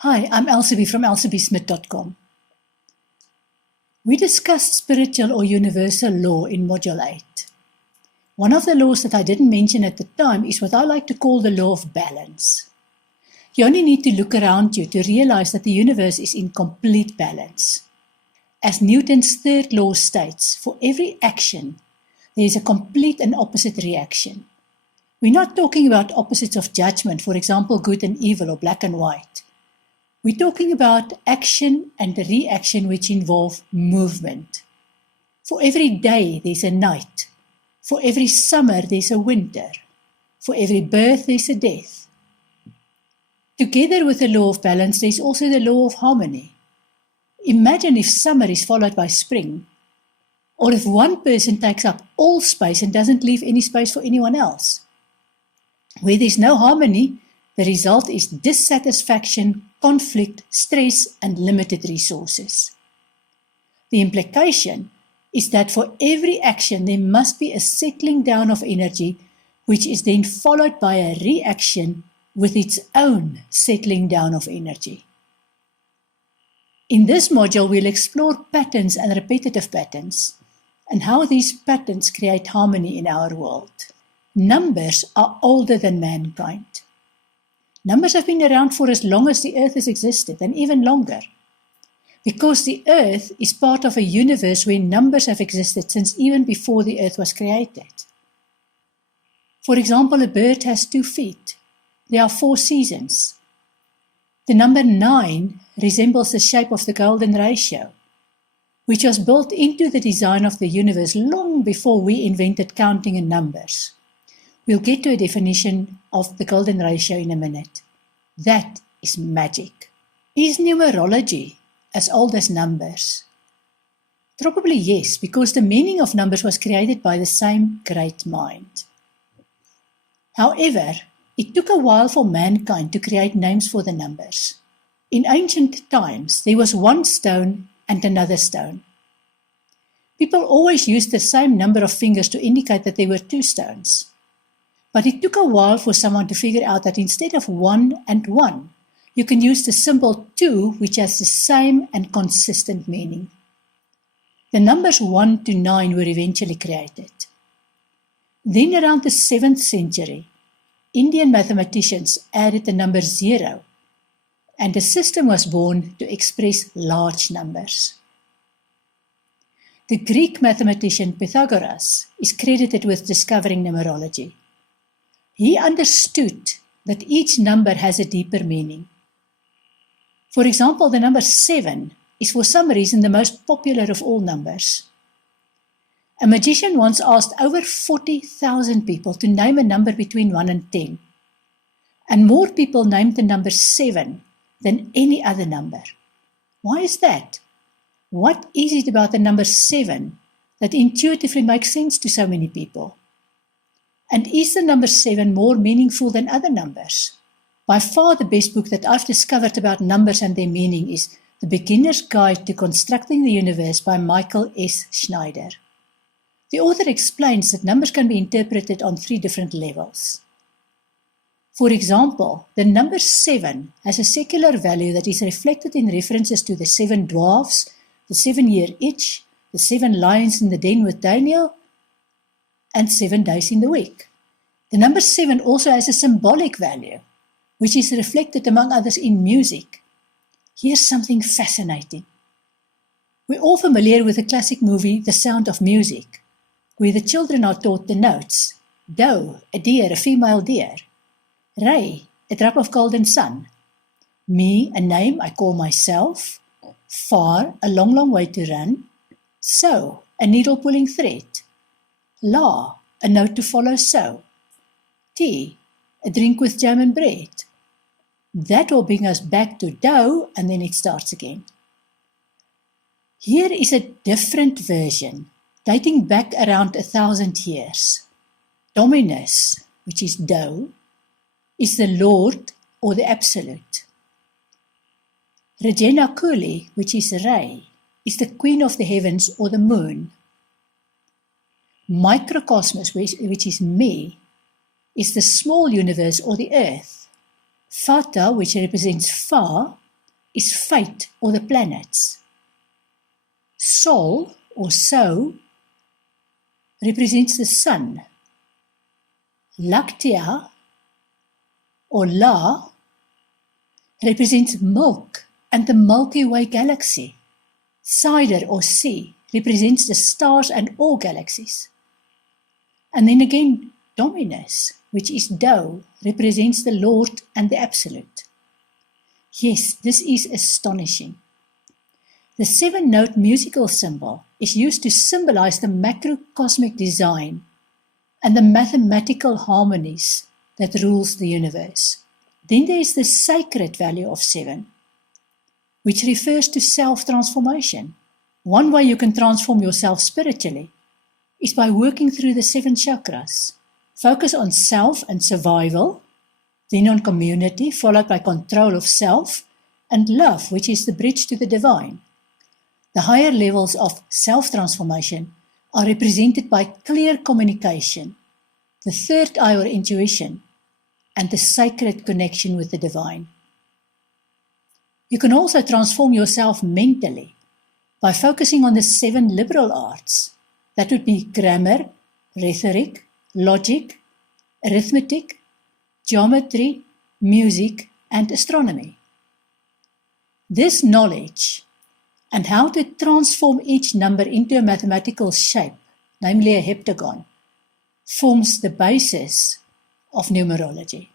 Hi, I'm Elsie from elsiebsmith.com. We discussed spiritual or universal law in Module 8. One of the laws that I didn't mention at the time is what I like to call the law of balance. You only need to look around you to realize that the universe is in complete balance. As Newton's third law states, for every action, there is a complete and opposite reaction. We're not talking about opposites of judgment, for example, good and evil or black and white. We're talking about action and reaction which involve movement. For every day, there's a night. For every summer, there's a winter. For every birth, there's a death. Together with the law of balance, there's also the law of harmony. Imagine if summer is followed by spring, or if one person takes up all space and doesn't leave any space for anyone else. Where there's no harmony, the result is dissatisfaction, conflict, stress, and limited resources. The implication is that for every action there must be a settling down of energy, which is then followed by a reaction with its own settling down of energy. In this module, we'll explore patterns and repetitive patterns, and how these patterns create harmony in our world. Numbers are older than mankind. Numbers have been around for as long as the earth has existed, and even longer. Because the earth is part of a universe where numbers have existed since even before the earth was created. For example, a bird has 2 feet. There are 4 seasons. The number 9 resembles the shape of the golden ratio, which was built into the design of the universe long before we invented counting in numbers. We'll get to a definition of the golden ratio in a minute. That is magic. Is numerology as old as numbers? Probably yes, because the meaning of numbers was created by the same great mind. However, it took a while for mankind to create names for the numbers. In ancient times, there was one stone and another stone. People always used the same number of fingers to indicate that there were 2 stones. But it took a while for someone to figure out that instead of 1 and 1, you can use the symbol 2, which has the same and consistent meaning. The numbers 1 to 9 were eventually created. Then around the 7th century, Indian mathematicians added the number 0, and a system was born to express large numbers. The Greek mathematician Pythagoras is credited with discovering numerology. He understood that each number has a deeper meaning. For example, the number 7 is for some reason the most popular of all numbers. A magician once asked over 40,000 people to name a number between 1 and 10, and more people named the number 7 than any other number. Why is that? What is it about the number 7 that intuitively makes sense to so many people? And is the number 7 more meaningful than other numbers? By far the best book that I've discovered about numbers and their meaning is The Beginner's Guide to Constructing the Universe by Michael S. Schneider. The author explains that numbers can be interpreted on 3 different levels. For example, the number 7 has a secular value that is reflected in references to the 7 dwarfs, the 7-year itch, the 7 lions in the den with Daniel, and 7 days in the week. The number 7 also has a symbolic value, which is reflected among others in music. Here's something fascinating. We're all familiar with the classic movie The Sound of Music, where the children are taught the notes: doe, a deer, a female deer; ray, a drop of golden sun; me, a name I call myself; far, a long, long way to run; sew, a needle pulling thread; la, a note to follow so; tea, a drink with jam and bread. That will bring us back to dough, and then it starts again. Here is a different version, dating back around 1,000 years. Dominus, which is dough, is the Lord or the Absolute. Regina Coeli, which is Ray, is the Queen of the Heavens or the Moon. Microcosmos, which is me, is the small universe or the earth. Fata, which represents Fa, is fate or the planets. Sol or So represents the sun. Laktia or La represents milk and the Milky Way galaxy. Cider or Sea represents the stars and all galaxies. And then again, Dominus, which is Tao, represents the Lord and the Absolute. Yes, this is astonishing. The 7-note musical symbol is used to symbolize the macrocosmic design and the mathematical harmonies that rules the universe. Then there is the sacred value of 7, which refers to self-transformation. One way you can transform yourself spiritually is by working through the 7 chakras. Focus on self and survival, then on community, followed by control of self, and love, which is the bridge to the divine. The higher levels of self-transformation are represented by clear communication, the third eye or intuition, and the sacred connection with the divine. You can also transform yourself mentally by focusing on the 7 liberal arts. That would be grammar, rhetoric, logic, arithmetic, geometry, music, and astronomy. This knowledge and how to transform each number into a mathematical shape, namely a heptagon, forms the basis of numerology.